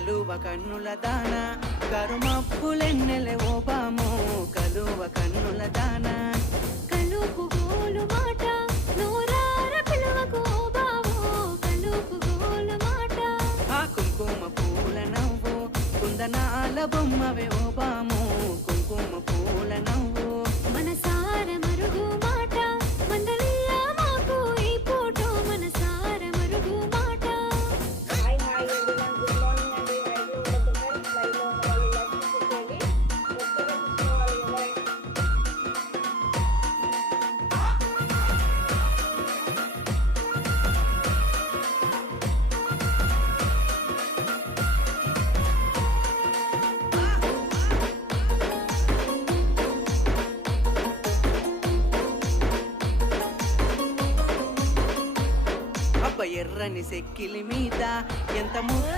కలువ కన్నుల దాన కరుమప్పులెన్నెలే ఓ బామో కలువ కన్నుల దాన కలుపు గోలు మాట నూరార పిలువకు ఓ బావో కలుపు గోలు మాట ఆ కుంకుమ పూల నవ్వు కుందనాల బొమ్మవే ఓ బామో కుంకుమ పూల నవ్వు మనసార మరుగు మాట మందలియా మాకు ఈ పూట మనసార మరుగు మాట hi hi everyone good morning అండి లైవ్ లో ఉండదు లైవ్ లో ఉన్న వాళ్ళు లైక్ చేసేయండి కొత్తగా చూసిన వాళ్ళు ఎవరైనా అబ్బ ఎర్రని సెక్కిలి మీద ఎంత